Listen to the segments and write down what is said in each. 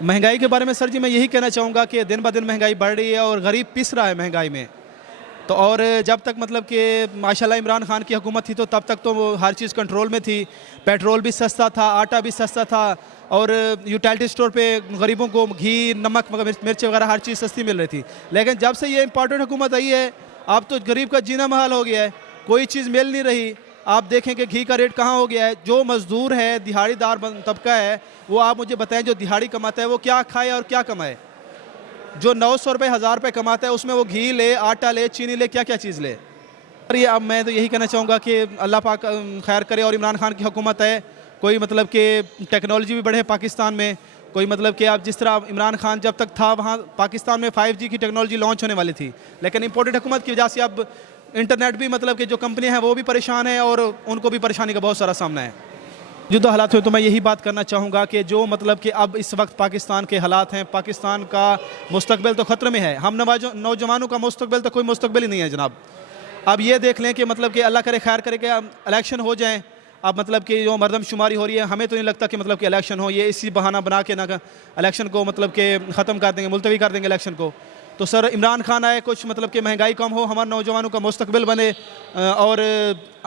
महंगाई के बारे में सर जी मैं यही कहना चाहूँगा कि दिन ब दिन महंगाई बढ़ रही है और गरीब पिस रहा है महंगाई में। तो और जब तक मतलब कि माशाल्लाह इमरान खान की हुकूमत थी तो तब तक तो वो हर चीज़ कंट्रोल में थी। पेट्रोल भी सस्ता था, आटा भी सस्ता था और यूटिलिटी स्टोर पे गरीबों को घी, नमक, मिर्च वगैरह हर चीज़ सस्ती मिल रही थी। लेकिन जब से ये इम्पोर्टेड हुकूमत आई है, अब तो गरीब का जीना महल हो गया है, कोई चीज़ मिल नहीं रही। आप देखें कि घी का रेट कहाँ हो गया है। जो मज़दूर है, दिहाड़ीदार तबका है, वो आप मुझे बताएं जो दिहाड़ी कमाता है वो क्या खाए और क्या कमाए। जो 900 रुपये, 1000 रुपये कमाता है उसमें वो घी ले, आटा ले, चीनी ले, क्या क्या चीज़ ले। और ये अब मैं तो यही कहना चाहूँगा कि अल्लाह पाक खैर करे और इमरान खान की हुकूमत है, कोई मतलब कि टेक्नोलॉजी भी बढ़े पाकिस्तान में। कोई मतलब कि आप जिस तरह इमरान खान जब तक था वहाँ पाकिस्तान में 5G की टेक्नोलॉजी लॉन्च होने वाली थी, लेकिन इम्पोर्टेड हुकूमत की वजह से अब इंटरनेट भी मतलब कि जो कंपनियाँ हैं वो भी परेशान हैं और उनको भी परेशानी का बहुत सारा सामना है। मौजूदा हालात में तो मैं यही बात करना चाहूँगा कि जो मतलब कि अब इस वक्त पाकिस्तान के हालात हैं, पाकिस्तान का मुस्तकबिल तो ख़तरे में है। हम नौजवानों का मुस्तकबिल तो कोई मुस्तकबिल ही नहीं है जनाब। अब ये देख लें कि मतलब कि अल्लाह करे खैर करे कि इलेक्शन हो जाएँ। अब मतलब कि जो मरदमशुमारी हो रही है, हमें तो नहीं लगता कि मतलब कि इलेक्शन हो, ये इसी बहाना बना के ना इलेक्शन को मतलब कि ख़त्म कर देंगे, मुलतवी कर देंगे इलेक्शन को। तो सर इमरान खान आए, कुछ मतलब कि महंगाई कम हो, हमारे नौजवानों का मुस्तकबिल बने और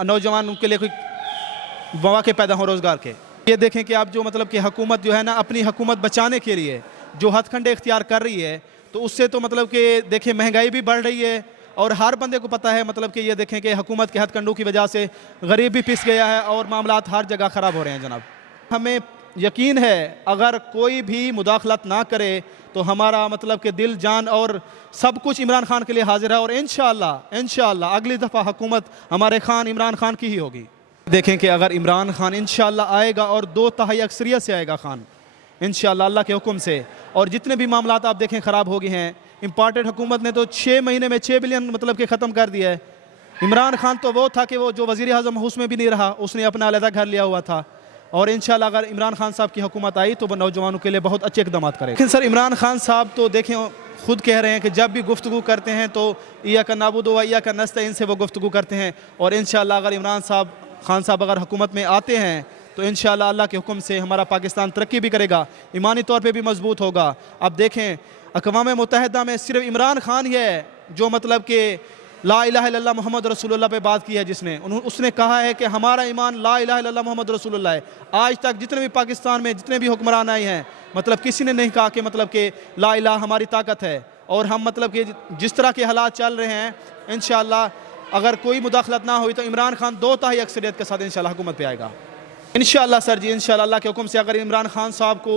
नौजवानों के लिए कोई मौके पैदा हो रोज़गार के। ये देखें कि आप जो मतलब कि हुकूमत जो है ना अपनी हुकूमत बचाने के लिए जो हथकंडे इख्तियार कर रही है, तो उससे तो मतलब कि देखें महंगाई भी बढ़ रही है और हर बंदे को पता है मतलब कि ये देखें कि हुकूमत के हथकंडों की वजह से गरीब भी पिस गया है और मामलात हर जगह ख़राब हो रहे हैं जनाब। हमें यकीन है अगर कोई भी मुदाखलत ना करे तो हमारा मतलब कि दिल, जान और सब कुछ इमरान खान के लिए हाजिर है और इंशाअल्लाह अगली दफ़ा हुकूमत हमारे खान इमरान खान की ही होगी। देखें कि अगर इमरान खान इंशाअल्लाह आएगा और 2/3 अक्सरियत से आएगा खान इंशाअल्लाह अल्लाह के हुक्म से, और जितने भी मामलात आप देखें ख़राब हो गए हैं, इम्पार्टेड हुकूमत ने तो 6 महीने में 6 बिलियन मतलब कि ख़त्म कर दिया है। इमरान खान तो वो था कि वो जो वज़ीर आज़म उसमें भी नहीं रहा, उसने अपना अलहदा घर लिया हुआ था। और इंशाअल्लाह अगर इमरान खान साहब की हुकूमत आई तो वो नौजवानों के लिए बहुत अच्छे इक़दाम करें। लेकिन सर इमरान खान साहब तो देखें खुद कह रहे हैं कि जब भी गुफ्तगू करते हैं तो इय्याका नअबुदु व इय्याका नस्तईन से वो गुफ्तगू करते हैं, और इंशाअल्लाह अगर इमरान खान साहब अगर हुकूमत में आते हैं तो इंशाअल्लाह अल्लाह के हुक्म से हमारा पाकिस्तान तरक्की भी करेगा, ईमानी तौर पे भी मजबूत होगा। अब देखें अक़वाम मुत्तहिदा में सिर्फ इमरान खान ही है जो मतलब कि ला इलाहा इल्लल्लाह मोहम्मद रसूलुल्लाह पे बात की है, उसने कहा है कि हमारा ईमान ला इलाहा इल्लल्लाह मोहम्मद रसूलुल्लाह है। आज तक जितने भी पाकिस्तान में जितने भी हुक्मरान आए हैं मतलब किसी ने नहीं कहा कि मतलब कि ला इलाहा हमारी ताकत है, और हम मतलब कि जिस तरह के हालात चल रहे हैं इंशाअल्लाह अगर कोई मुदाखलत ना हुई तो इमरान खान 2/3 अक्सरियत के साथ इंशाअल्लाह हुकूमत पे आएगा इंशाअल्लाह। सर जी इंशाअल्लाह अल्लाह के हुक्म से अगर इमरान खान साहब को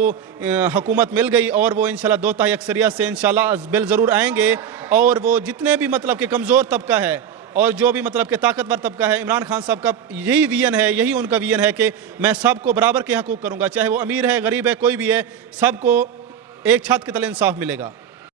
हुकूमत मिल गई और वो इंशाअल्लाह 2/3 अक्सरियत से इंशाअल्लाह बिल ज़रूर आएंगे, और वो जितने भी मतलब कि कमज़ोर तबका है और जो भी मतलब कि ताकतवर तबका है, इमरान खान साहब का यही विजन है, यही उनका विजन है कि मैं सबको बराबर के हकूक़ करूँगा, चाहे वो अमीर है, गरीब है, कोई भी है, सबको एक छत के तले इंसाफ मिलेगा।